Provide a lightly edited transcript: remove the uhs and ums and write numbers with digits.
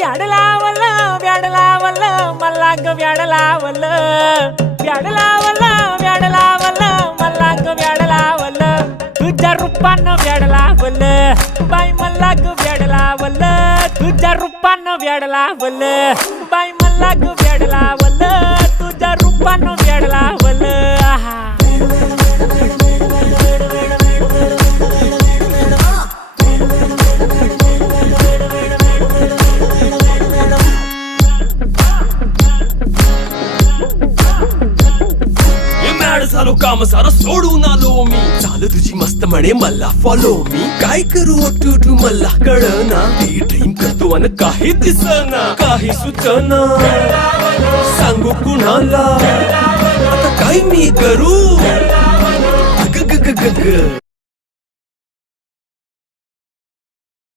व्याड लावलं व्याड लावलं मला ग व्याड लावलं व्याड लावलं व्याड लावलं मला ग व्याड लावलं तुझ्या रूपानं व्याड लावलं बाई मला ग व्याड लावलं तुझ्या रूपानं व्याड लावलं बाई मला ग व्याड लावलं तुझ्या रूपानं व्याड लावलं आहा झालो काम सारं सोडून आलो मी चाल तुझी मस्त म्हणे मला फॉलो मी काय करू टू मला कळना ती ड्रीम करतो आणि काही दिसना काही सुचना सांगू कुणाला आता काय मी करू ग ग ग ग ग